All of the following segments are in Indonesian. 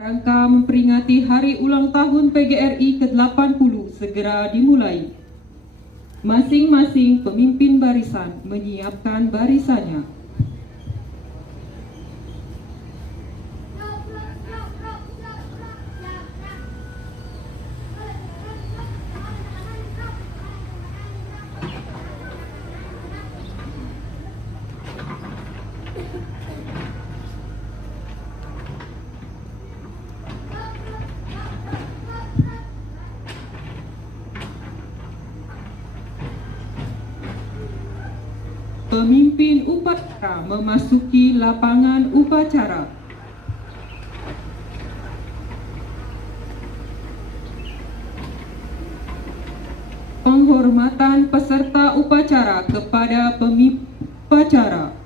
Rangka memperingati Hari Ulang Tahun PGRI ke-80 segera dimulai. Masing-masing pemimpin barisan menyiapkan barisannya. Pemimpin upacara memasuki lapangan upacara. Penghormatan peserta upacara kepada pemimpin upacara.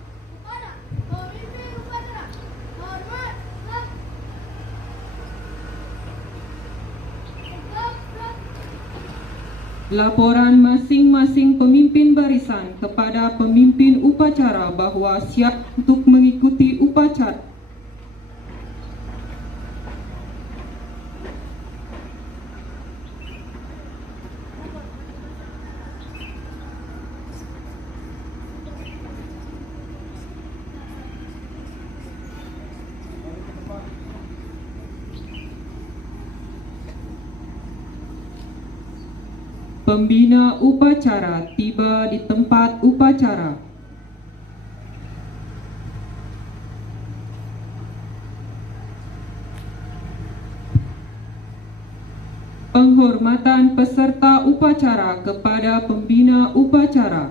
Laporan masing-masing pemimpin barisan kepada pemimpin upacara bahwa siap untuk mengikuti upacara. Pembina upacara tiba di tempat upacara. Penghormatan peserta upacara kepada pembina upacara.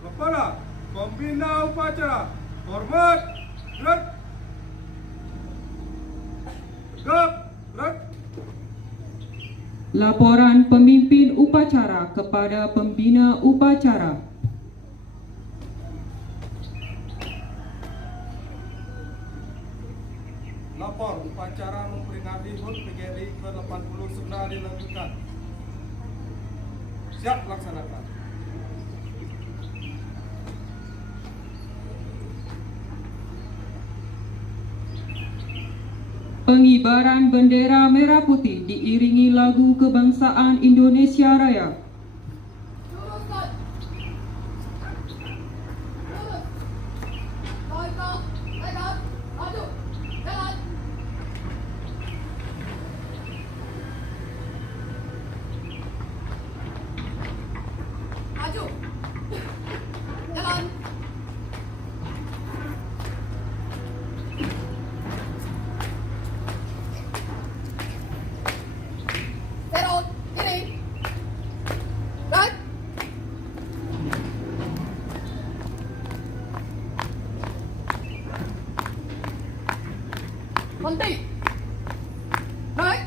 Kepada pembina upacara, hormat, gerak, tegap, gerak. Laporan pemimpin upacara kepada pembina upacara. Lapor upacara memperingati HUT PGRI ke-80 segera dilanjutkan. Siap laksanakan. Pengibaran bendera merah putih diiringi lagu kebangsaan Indonesia Raya. Berhenti. Naik.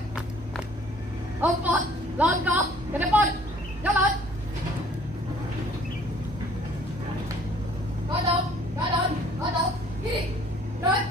Lompat. Langkah ke depan. Jalan. Kanan. Kanan. Kanan. Kiri. Naik.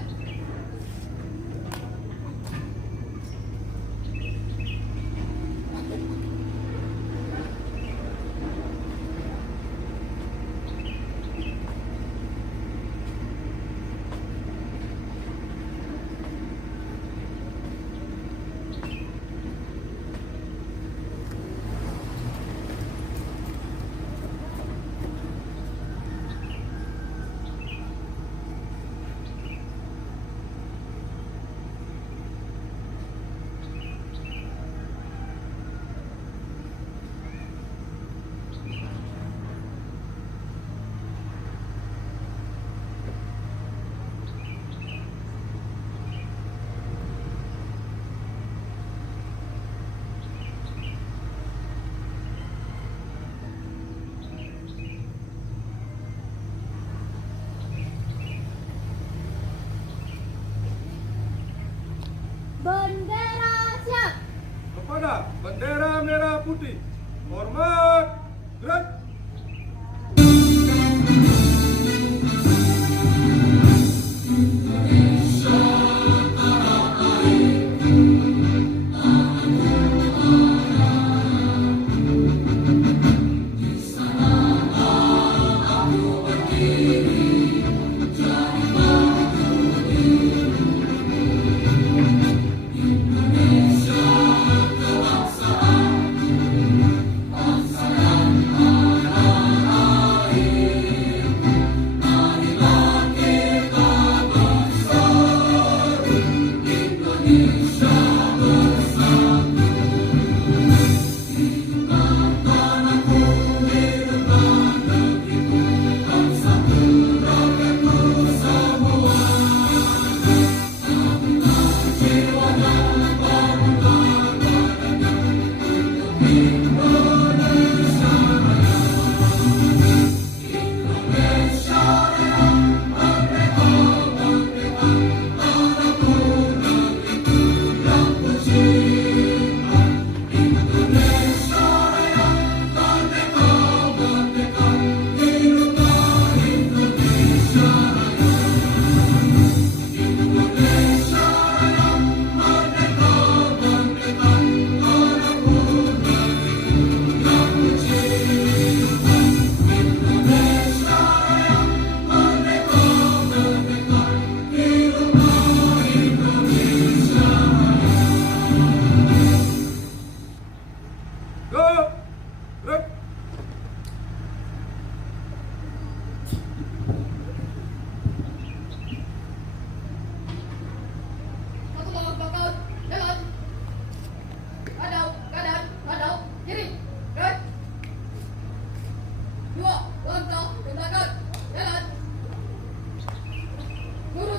Bendera siap. Kepada bendera merah putih, hormat, gerak.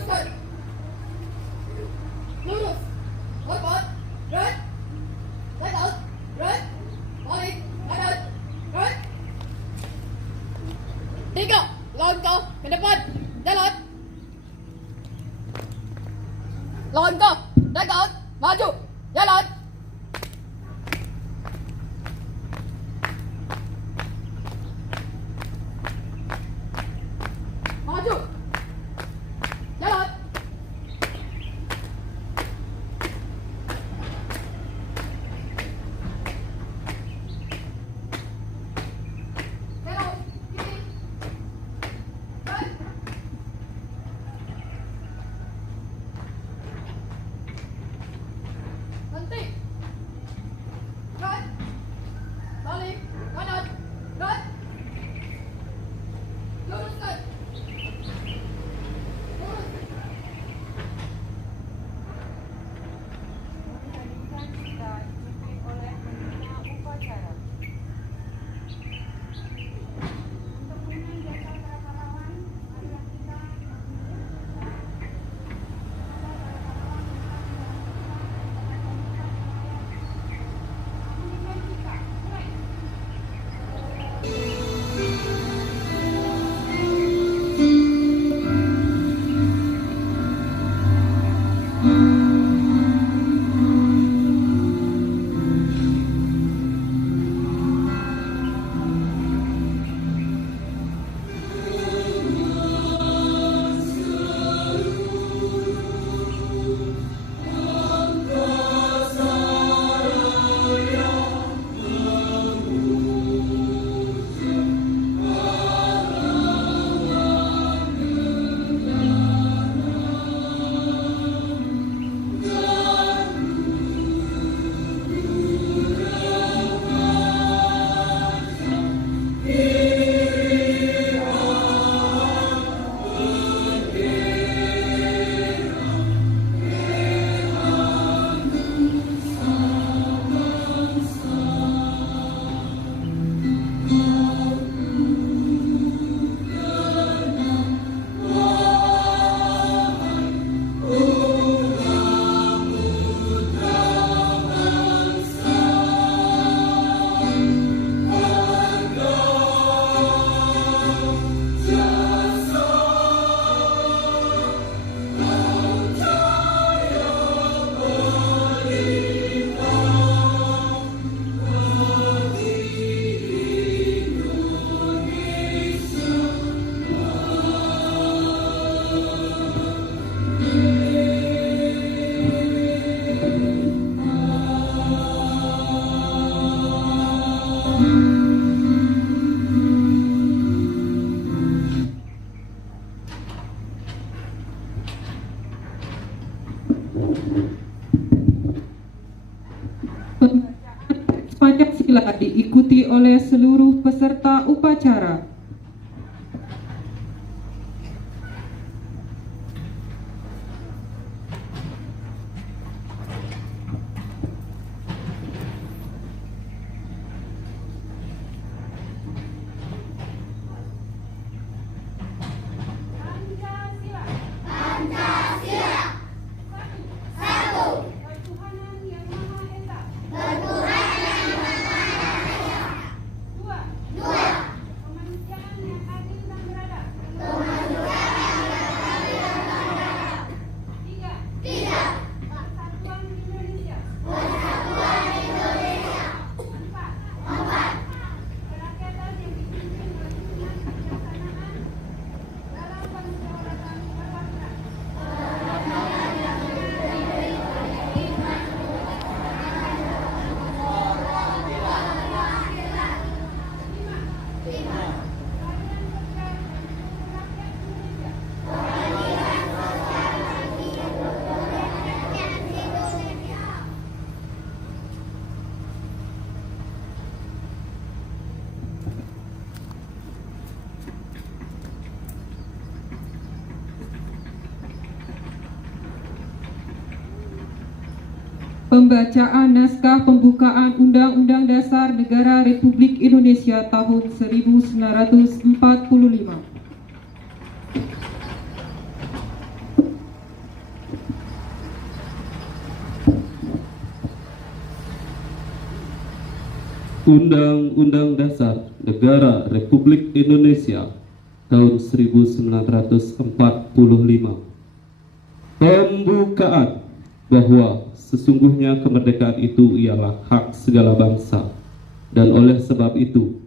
Luruskan. Lurus. Hormat. Red. Leg out. Red. Balik. Kanan. Red. 3. Langkah ke depan. Jalan. Langkah. Leg out. Maju. Jalan. Maju. Jalan. Jalan. Kiri. Right. Berhenti. Right. Balik. Kanan. Right. Luruskan. Lurus. Menjadikan kita dipimpin oleh pembina upacara. Untuk menang jasa para pahlawan, marilah kita Pancasila diikuti oleh seluruh peserta upacara. Pembacaan naskah pembukaan Undang-Undang Dasar Negara Republik Indonesia tahun 1945. Undang-Undang Dasar Negara Republik Indonesia tahun 1945. Pembukaan bahwa sesungguhnya kemerdekaan itu ialah hak segala bangsa, dan oleh sebab itu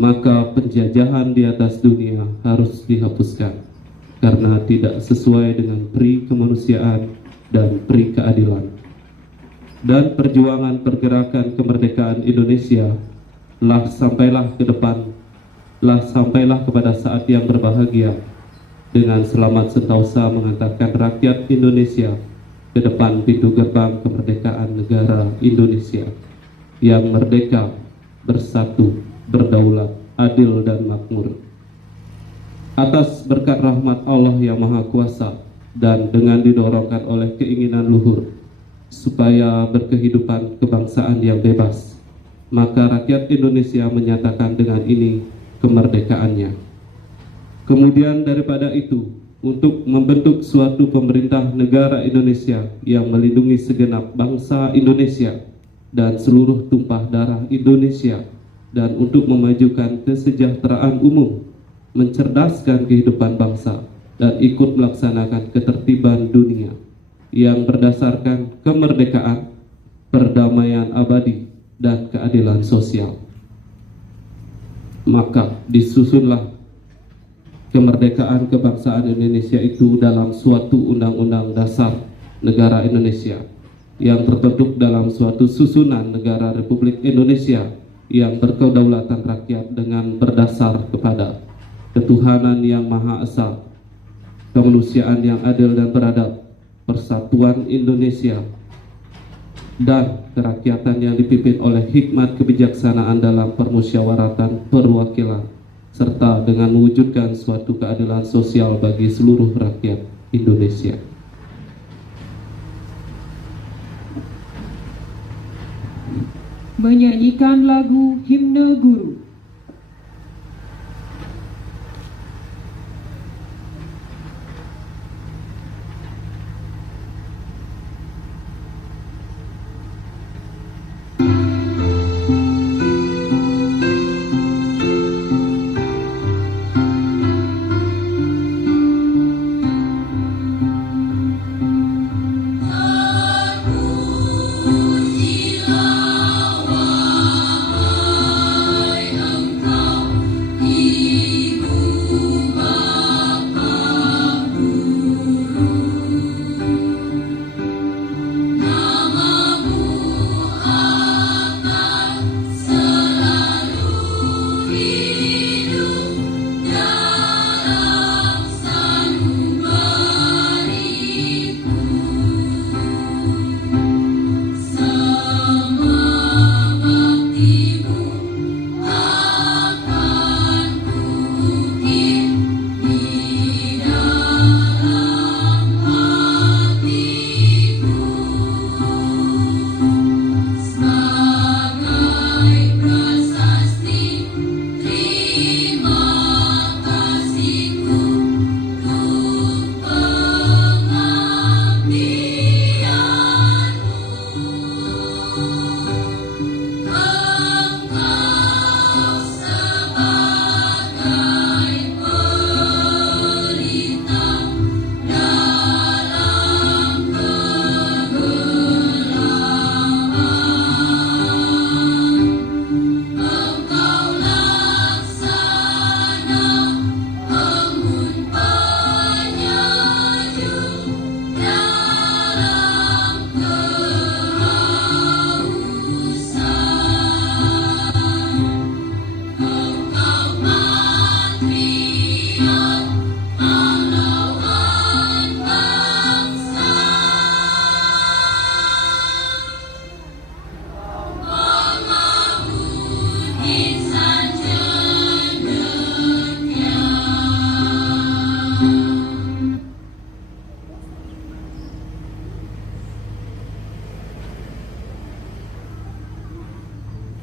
maka penjajahan di atas dunia harus dihapuskan karena tidak sesuai dengan pri kemanusiaan dan pri keadilan. Dan perjuangan pergerakan kemerdekaan Indonesia sampailah kepada saat yang berbahagia dengan selamat sentosa mengantarkan rakyat Indonesia ke depan pintu gerbang kemerdekaan negara Indonesia yang merdeka, bersatu, berdaulat, adil dan makmur. Atas berkat rahmat Allah yang Maha Kuasa dan dengan didorongkan oleh keinginan luhur supaya berkehidupan kebangsaan yang bebas, maka rakyat Indonesia menyatakan dengan ini kemerdekaannya. Kemudian daripada itu, untuk membentuk suatu pemerintah negara Indonesia yang melindungi segenap bangsa Indonesia dan seluruh tumpah darah Indonesia, dan untuk memajukan kesejahteraan umum, mencerdaskan kehidupan bangsa, dan ikut melaksanakan ketertiban dunia yang berdasarkan kemerdekaan, perdamaian abadi, dan keadilan sosial. Maka disusunlah kemerdekaan kebangsaan Indonesia itu dalam suatu undang-undang dasar negara Indonesia yang terbentuk dalam suatu susunan negara Republik Indonesia yang berkedaulatan rakyat dengan berdasar kepada ketuhanan yang Maha Esa, kemanusiaan yang adil dan beradab, persatuan Indonesia, dan kerakyatan yang dipimpin oleh hikmat kebijaksanaan dalam permusyawaratan perwakilan, serta dengan mewujudkan suatu keadilan sosial bagi seluruh rakyat Indonesia. Menyanyikan lagu Himne Guru.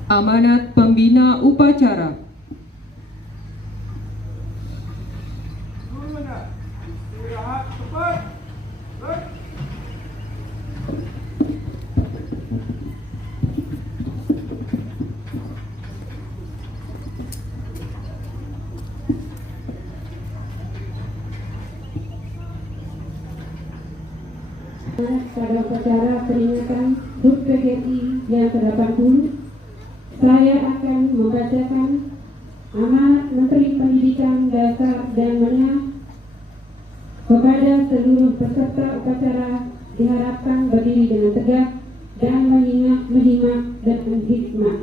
Amanat Pembina Upacara. Dulunya istirahat cepat. Baik. Pada upacara peringatan HUT PGRI yang ke-80, saya akan membacakan amanat Menteri Pendidikan Dasar dan Menengah kepada seluruh peserta upacara. Diharapkan berdiri dengan tegak dan menyimak dengan hikmat.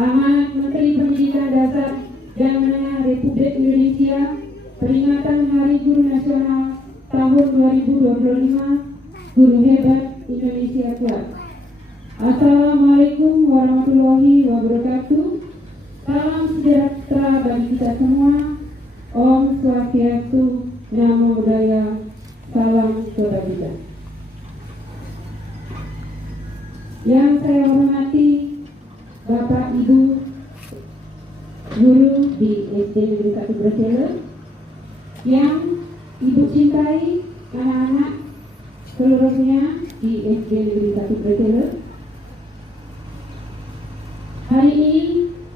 Amanat Menteri Pendidikan Dasar dan Menengah Republik Indonesia peringatan Hari Guru Nasional tahun 2025, Guru Hebat Indonesia Kuat. Assalamualaikum warahmatullahi wabarakatuh. Salam sejahtera bagi kita semua. Om Swastiastu, Namo Buddhaya, salam kebajikan. Yang saya hormati Bapak Ibu guru di SD Negeri 1 Bresele, yang Ibu cintai anak-anak seluruhnya di SD Negeri 1 Bresele. Hari ini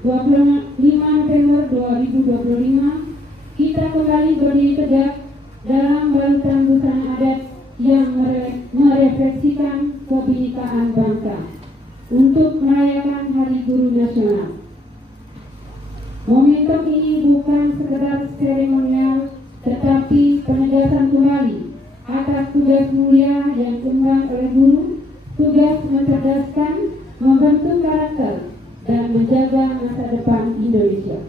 25 November 2025 kita kembali berdiri tegak dalam balutan busana adat yang merefleksikan kebinekaan bangsa untuk merayakan Hari Guru Nasional. Momentum ini bukan sekedar seremonial, tetapi penegasan kembali atas tugas mulia yang diemban oleh guru, tugas mencerdaskan, membentuk karakter, dan menjaga masa depan Indonesia.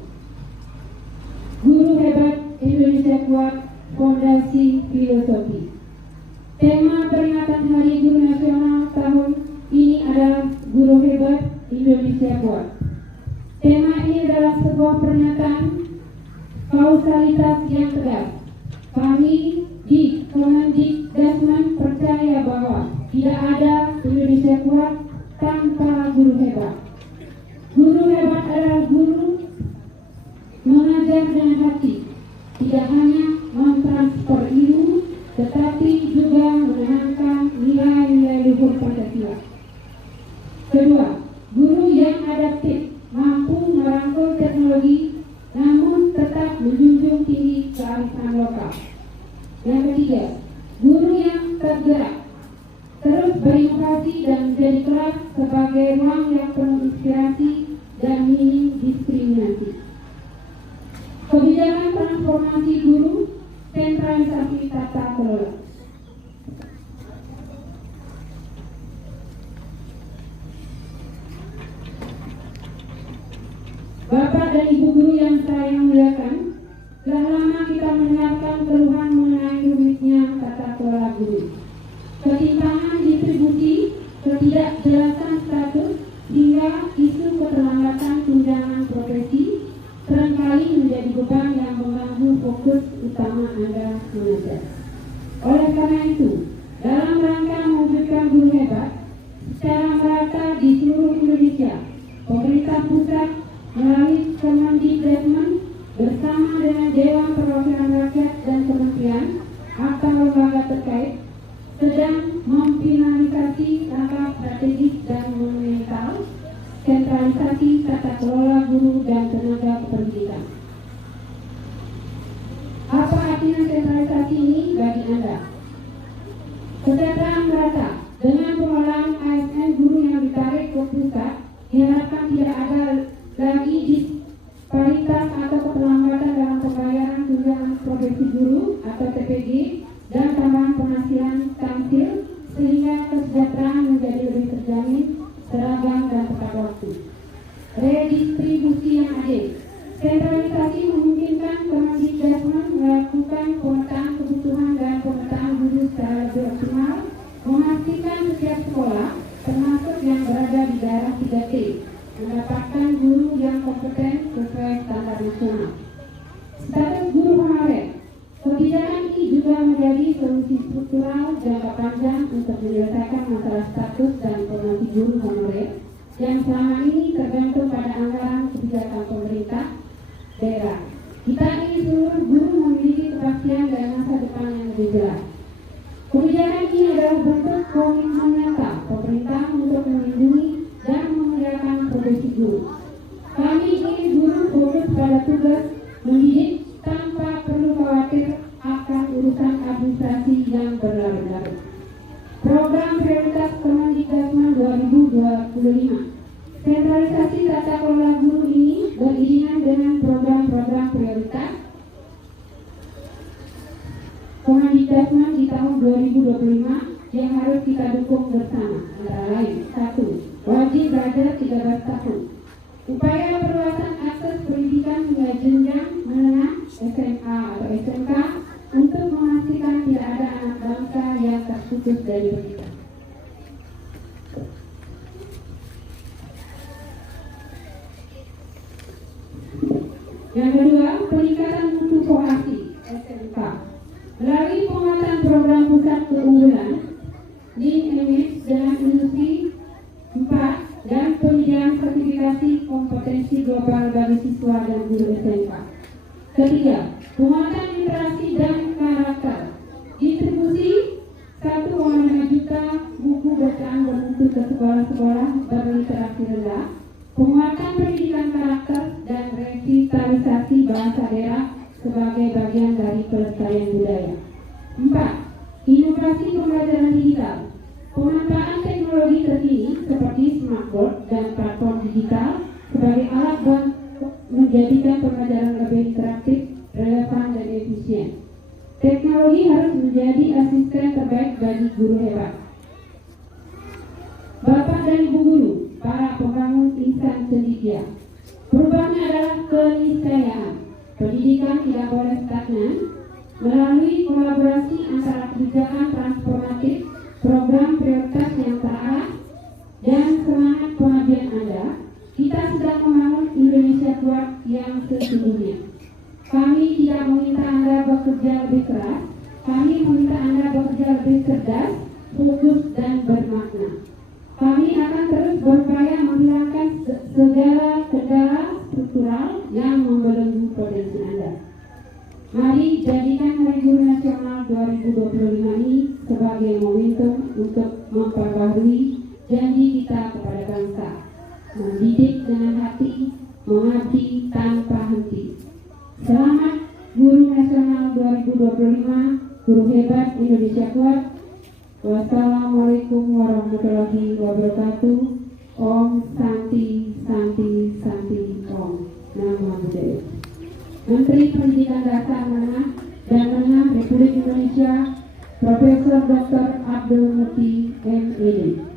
Guru Hebat Indonesia Kuat, Fondasi Filosofi. Tema peringatan Hari Guru Nasional tahun ini adalah Guru Hebat Indonesia Kuat. Tema ini adalah sebuah pernyataan kausalitas yang tegas. Kami di Kemendikbud percaya bahwa tidak ada Indonesia kuat tanpa guru hebat. Guru hebat adalah guru mengajar dengan hati, tidak hanya mentransfer ilmu, tetapi juga menanamkan nilai-nilai luhur Pancasila. Kedua, guru yang adaptif, mampu merangkul teknologi, namun tetap menjunjung tinggi kearifan lokal. Yang ketiga, guru yang tergerak, terus berinovasi dan menjadi kelas sebagai ruang yang penuh inspirasi dan minim diskriminasi. Kebijakan transformasi guru, sentralisasi tata kelola. Bapak dan Ibu guru yang saya muliakan, telah lama kita mendengarkan keluhan mengenai rumitnya tata kelola guru. Ketimpangan distribusi, ketidakjelasan status, hingga isu keterlambatan tunjangan profesi seringkali menjadi beban yang mengganggu fokus utama Anda mengajar. Oleh karena itu, dalam rangka mewujudkan guru hebat secara merata di seluruh Indonesia, pemerintah pusat melalui Kemendikbud bersama dengan Dewan Perwakilan Rakyat dan kementerian atau lembaga terkait sedang memfinalisasi langkah strategis dan monumental sentralisasi tata kelola guru dan tenaga pendidikan. Apa artinya sentralisasi ini bagi Anda? Secara merata dengan pengelolaan ASN guru yang ditarik ke pusat, diharapkan tidak ada lagi disparitas atau keterlambatan dalam pembayaran tunjangan profesi guru atau TPG dan tambahan penghasilan tamsil, sehingga kesejahteraan menjadi lebih terjamin, seragam dan tepat waktu. Redistribusi yang adil. Sentralisasi memungkinkan Kemendikbud melakukan pemetaan kebutuhan dan pemetaan guru secara lebih optimal, memastikan setiap sekolah, termasuk yang berada di daerah 3T, mendapatkan guru yang kompeten sesuai standar nasional. Status guru honorer. Kebijakan ini juga menjadi solusi struktural jangka panjang untuk menyelesaikan masalah status dan promosi guru honorer yang selama ini tergantung pada anggaran kebijakan pemerintah daerah. Kita ingin seluruh guru memiliki kepastian dan masa depan yang lebih jelas. Kebijakan ini adalah bentuk komitmen nyata pemerintah untuk melindungi dan memuliakan profesi guru. Kami ingin guru fokus pada tugas mendidik tanpa perlu khawatir akan urusan Dikdasman di tahun 2025 yang harus kita dukung bersama, antara lain: 1. Wajib belajar 13 tahun. Upaya perluasan akses pendidikan hingga jenjang menengah SMA atau SMK untuk memastikan tidak ada anak bangsa yang terputus dari pendidikan. Yang kedua, peningkatan mutu vokasi SMK melalui penguatan program pusat keunggulan link image dengan industri 4 dan penyediaan sertifikasi kompetensi global bagi siswa dan guru SMK. Ketiga, penguatan literasi dan karakter. Distribusi 1,5 juta buku bacaan bermutu ke sekolah-sekolah berliterasi rendah. Penguatan pendidikan karakter dan revitalisasi bahasa daerah sebagai bagian dari pelestarian budaya. 4. Inovasi pembelajaran digital. Pemanfaatan teknologi terkini seperti smartboard dan platform digital sebagai alat bantu menjadikan pembelajaran lebih interaktif, relevan, dan efisien. Teknologi harus menjadi asisten terbaik bagi guru hebat. Bapak dan Ibu guru, para pembangun insan cendekia, perubahannya adalah keniscayaan. Pendidikan tidak boleh stagnan. Melalui kolaborasi antara kebijakan transformatif, program prioritas yang terarah, dan semangat pengabdian Anda, kita sedang membangun Indonesia kuat yang sesungguhnya. Kami tidak meminta Anda bekerja lebih keras, kami meminta Anda bekerja lebih cerdas, fokus, dan bermakna. Kami akan terus berupaya menghilangkan segala kendala struktural yang membelenggu potensi Anda. Mari jadikan Hari Guru Nasional 2025 ini sebagai momentum untuk memperbaharui janji kita kepada bangsa, mendidik dengan hati, mengabdi tanpa henti. Selamat Guru Nasional 2025, guru hebat Indonesia kuat. Wassalamualaikum warahmatullahi wabarakatuh. Om Santi Santi Santi Om. Namo Buddhaya. Menteri Pendidikan Dasar Menengah dan Menengah Republik Indonesia, Profesor Dr. Abdul Muti M.Ed.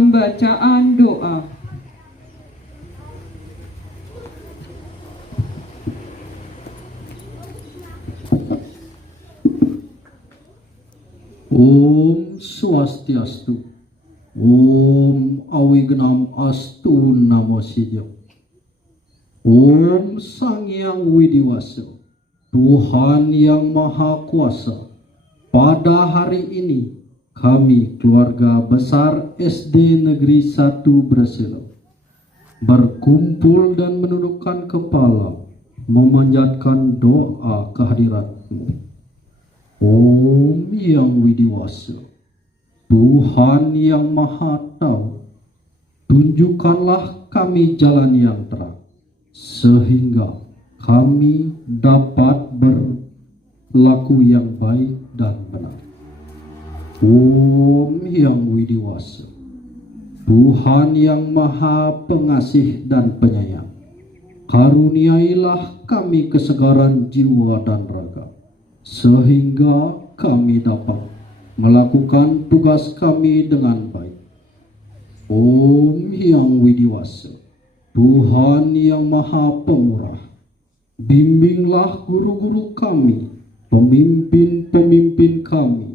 Pembacaan doa. Om Swastiastu. Om Awignam Astu Namo Sidya. Om Sang Yang Widiwasa, Tuhan yang Maha Kuasa. Pada hari ini kami keluarga besar SD Negeri 1 Breselo berkumpul dan menundukkan kepala memanjatkan doa kehadirat-Mu. Om Yang Widiwasa, Tuhan yang Maha Tahu, tunjukkanlah kami jalan yang terang, sehingga kami dapat berlaku yang baik dan benar. Om Yang Widiwasa, Tuhan yang Maha Pengasih dan Penyayang, karuniailah kami kesegaran jiwa dan raga, sehingga kami dapat melakukan tugas kami dengan baik. Om Yang Widiwasa, Tuhan yang Maha Pemurah, bimbinglah guru-guru kami, pemimpin-pemimpin kami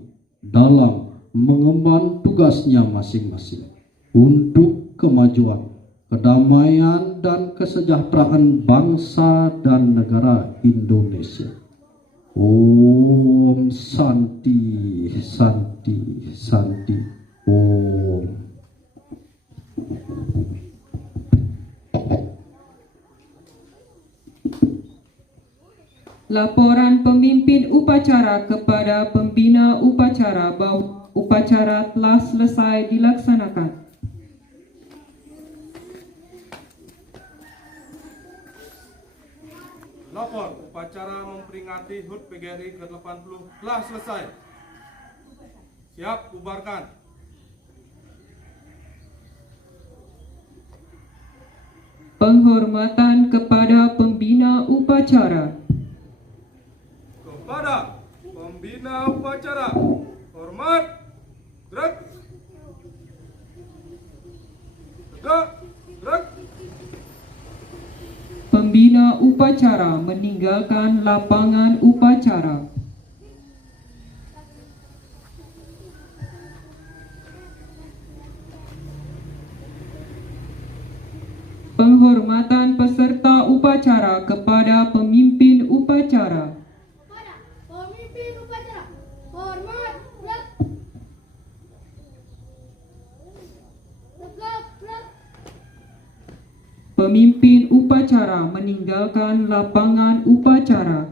dalam mengemban tugasnya masing-masing untuk kemajuan, kedamaian, dan kesejahteraan bangsa dan negara Indonesia. Om Santi, Santi, Santi. Om. Laporan pemimpin upacara kepada pembina upacara bahwa upacara telah selesai dilaksanakan. Lapor, upacara memperingati HUT PGRI ke-80 telah selesai. Siap, bubarkan. Penghormatan kepada pembina upacara. Kepada pembina upacara, hormat, gerak, tegak, gerak. Pembina upacara meninggalkan lapangan upacara. Penghormatan peserta upacara kepada pemimpin upacara. Pada pemimpin upacara, hormat, gerak. Tegak, gerak. Pemimpin upacara meninggalkan lapangan upacara.